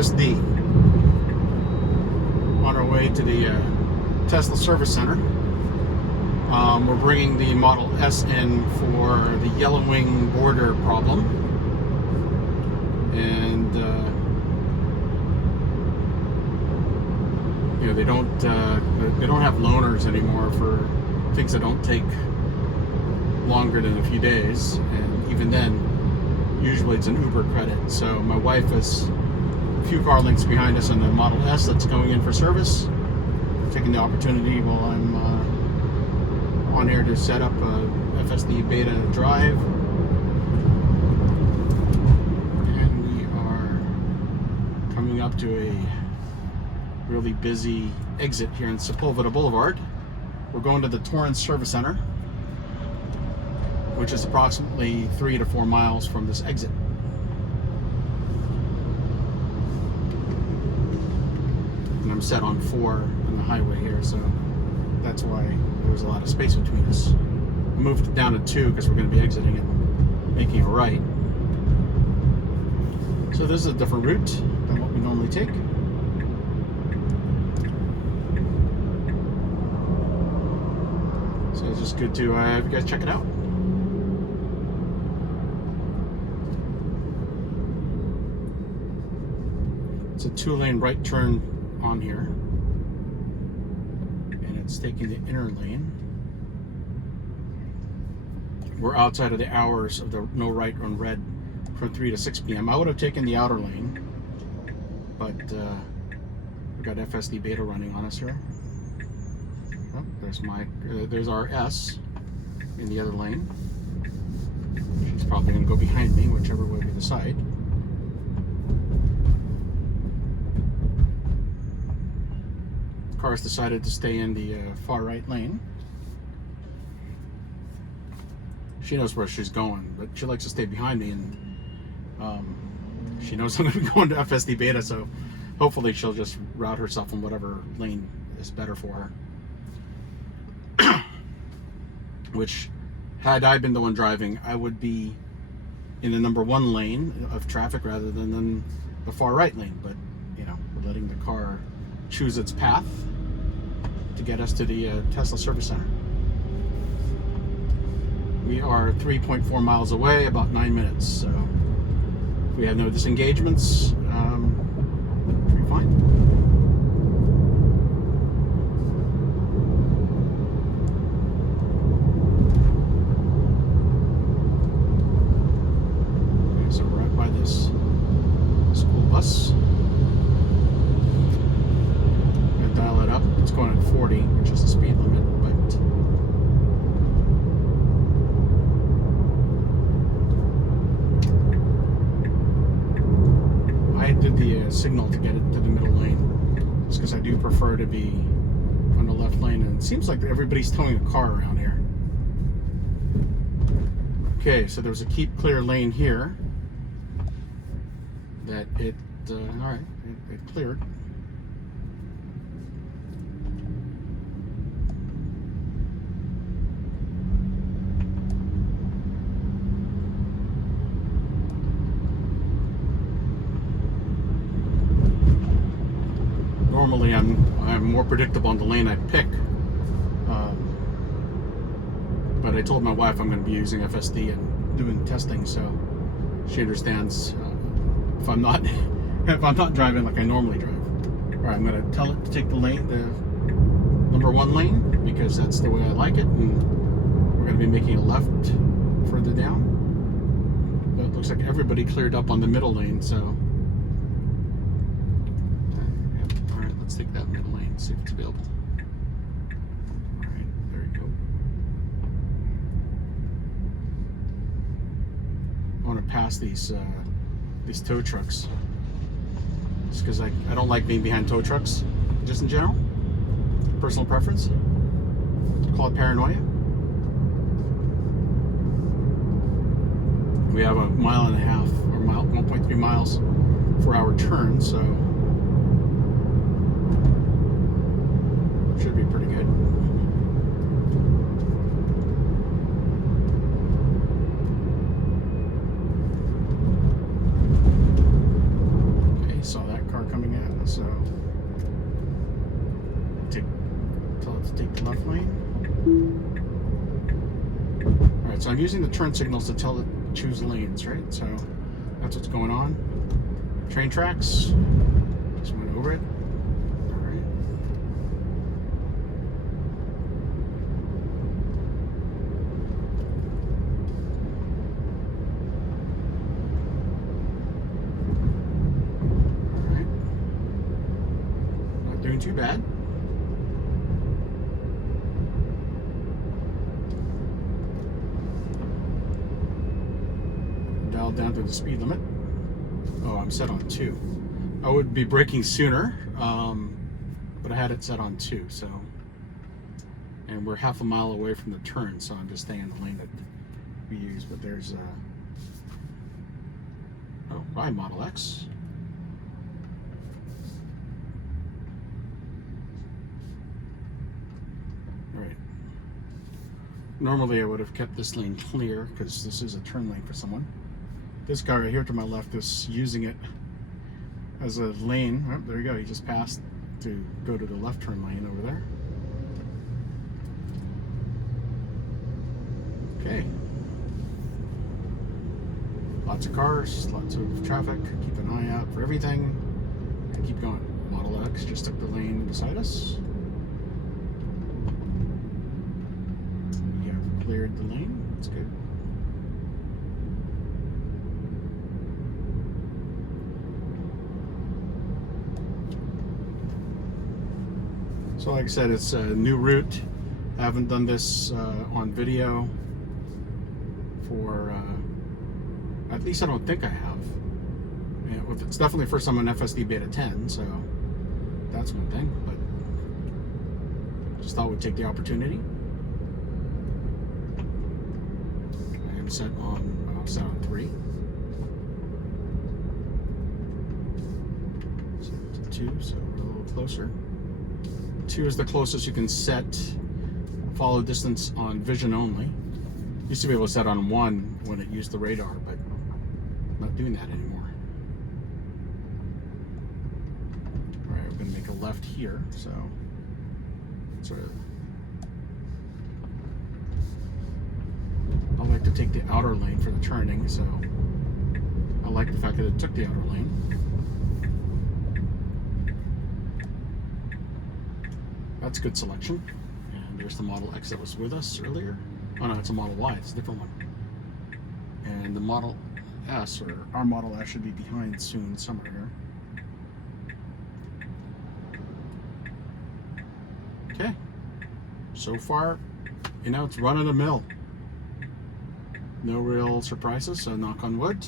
FSD on our way to the Tesla Service Center. We're bringing the Model S in for the yellowing border problem, and you know, they don't have loaners anymore for things that don't take longer than a few days, and even then, usually it's an Uber credit. So my wife is a few car lengths behind us on the Model S that's going in for service. Taking the opportunity while I'm on here to set up a FSD Beta Drive. And we are coming up to a really busy exit here in Sepulveda Blvd. We're going to the Torrance Service Center, which is approximately 3 to 4 miles from this exit. And I'm set on 4 on the highway here, so that's why there was a lot of space between us. I moved it down to 2 because we're going to be exiting and making a right. So this is a different route than what we normally take. So it's just good to have you guys check it out. It's a 2-lane right turn on here, and it's taking the inner lane. We're outside of the hours of the no right on red from 3 to 6 p.m. I would have taken the outer lane, but we got FSD Beta running on us here. Oh, there's our S in the other lane. She's probably going to go behind me, whichever way we decide. Car's decided to stay in the far right lane. She knows where she's going, but she likes to stay behind me, and she knows I'm going to be going to FSD Beta, so hopefully she'll just route herself in whatever lane is better for her. Which, had I been the one driving, I would be in the number 1 lane of traffic rather than in the far right lane, but you know, we're letting the car choose its path to get us to the Tesla Service Center. We are 3.4 miles away, about 9 minutes, so if we have no disengagements, should be fine. Okay, so we're right by this school bus. Dial it up. It's going at 40, which is the speed limit, but I did the signal to get it to the middle lane, just because I do prefer to be on the left lane, and it seems like everybody's towing a car around here. Okay, so there's a keep clear lane here that it alright, it cleared. Normally I'm more predictable on the lane I pick, but I told my wife I'm going to be using FSD and doing testing, so she understands if I'm not driving like I normally drive. All right, I'm going to tell it to take the lane, the number 1 lane, because that's the way I like it, and we're going to be making a left further down. But it looks like everybody cleared up on the middle lane, so. Let's take that middle lane, see if it's available. Alright, there you go. I want to pass these tow trucks. Just because I don't like being behind tow trucks, just in general. Personal preference. Call it paranoia. We have 1.5 miles, or 1.3 miles for our turn, so should be pretty good. Okay, saw that car tell it to take the left lane. Alright, so I'm using the turn signals to tell it to choose lanes, right? So that's what's going on. Train tracks. Just went over it. Alright. Alright. Not doing too bad. Dialed down to the speed limit. Oh, I'm set on 2. I would be braking sooner, but I had it set on 2, so. And we're half a mile away from the turn, so I'm just staying in the lane that we use. But there's oh, hi, Model X. All right. Normally I would have kept this lane clear because this is a turn lane for someone. This guy right here to my left is using it as a lane. Oh, there you go. He just passed to go to the left turn lane over there. Okay. Lots of cars, lots of traffic. Keep an eye out for everything. And keep going. Model X just took the lane beside us. We have cleared the lane. That's good. So like I said, it's a new route. I haven't done this on video for, at least I don't think I have. Yeah, it's definitely first time on FSD Beta 10, so that's one thing, but just thought we'd take the opportunity. I am set on 3. Set to 2, so we're a little closer. 2 is the closest you can set follow distance on vision only. Used to be able to set on 1 when it used the radar, but I'm not doing that anymore. Alright, we're going to make a left here, so sort of. I like to take the outer lane for the turning, so I like the fact that it took the outer lane. That's good selection. And there's the Model X that was with us earlier. Oh no, it's a Model Y, it's a different one. And the Model S, or our Model S, should be behind soon, somewhere here. Okay. So far, you know, it's run of the mill. No real surprises, so knock on wood.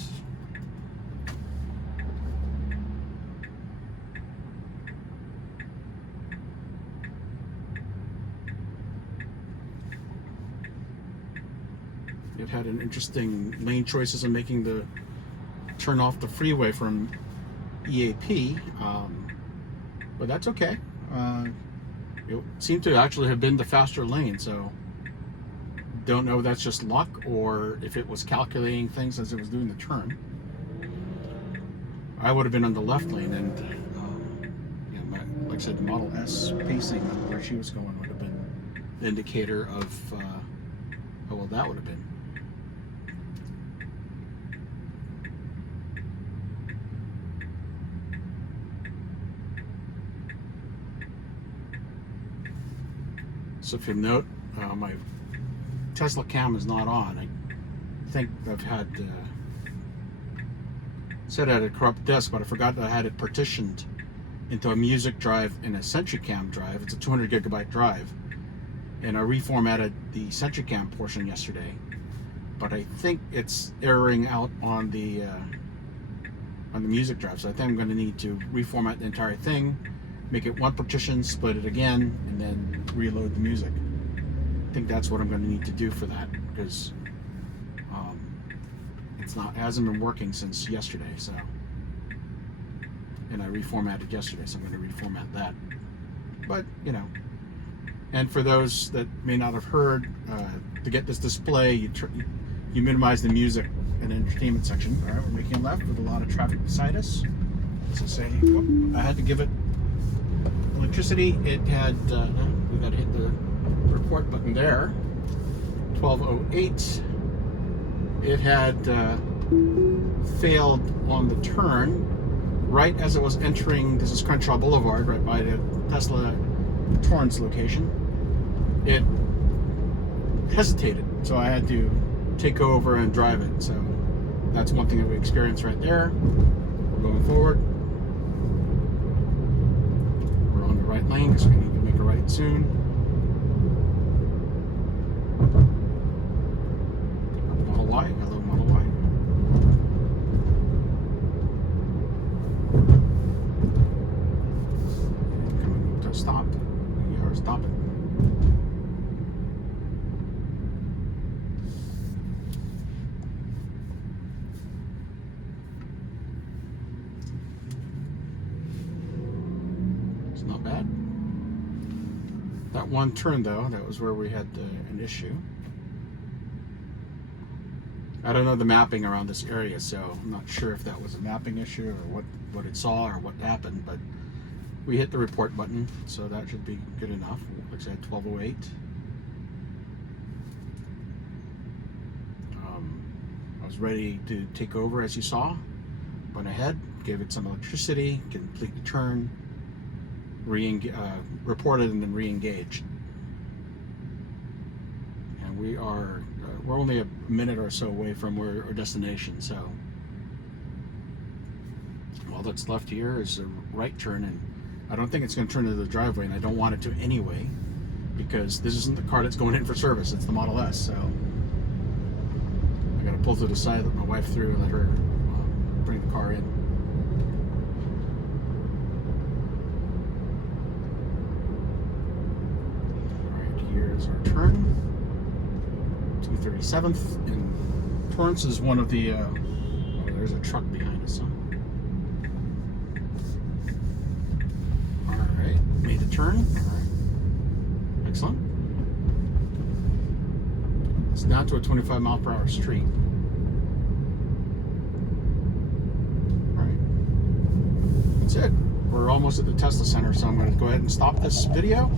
It had an interesting lane choices in making the turn off the freeway from EAP, but that's okay. It seemed to actually have been the faster lane, so don't know if that's just luck or if it was calculating things as it was doing the turn. I would have been on the left lane, and yeah, like I said, the Model S pacing where she was going would have been the indicator of how well that would have been. So if you note, my Tesla cam is not on. I think I've had said I had a corrupt disk, but I forgot that I had it partitioned into a music drive and a SentryCam drive. It's a 200 gigabyte drive, and I reformatted the SentryCam portion yesterday. But I think it's erroring out on the music drive, so I think I'm going to need to reformat the entire thing, make it one partition, split it again, and then reload the music. I think that's what I'm going to need to do for that, because hasn't been working since yesterday. So, and I reformatted yesterday, so I'm going to reformat that. But you know, and for those that may not have heard, to get this display, you minimize the music and entertainment section. All right, we're making a left with a lot of traffic beside us. As I say, whoop, I had to give it a electricity. It had, we got to hit the report button there. 12:08. It had failed on the turn right as it was entering. This is Crenshaw Blvd, right by the Tesla Torrance location. It hesitated, so I had to take over and drive it. So that's one thing that we experienced right there. We're going forward. We're on the right lane because we need to make a right soon. Model Y, hello Model Y. Coming to a stop. We are stopping. Not bad. That one turn though, that was where we had an issue. I don't know the mapping around this area, so I'm not sure if that was a mapping issue or what it saw or what happened, but we hit the report button, so that should be good enough. Looks like 12:08. I was ready to take over, as you saw. Went ahead, gave it some electricity, complete the turn, reported and then re-engaged. And we're only a minute or so away from our destination, so all that's left here is a right turn, and I don't think it's going to turn into the driveway, and I don't want it to anyway, because this isn't the car that's going in for service, it's the Model S. So I got to pull to the side, let my wife through, and let her bring the car in. Here's our turn. 237th, and Torrance is one of the. Oh, there's a truck behind us. Huh? All right, made the turn. All right, excellent. It's down to a 25-mile-per-hour street. All right, that's it. We're almost at the Tesla Center, so I'm going to go ahead and stop this video.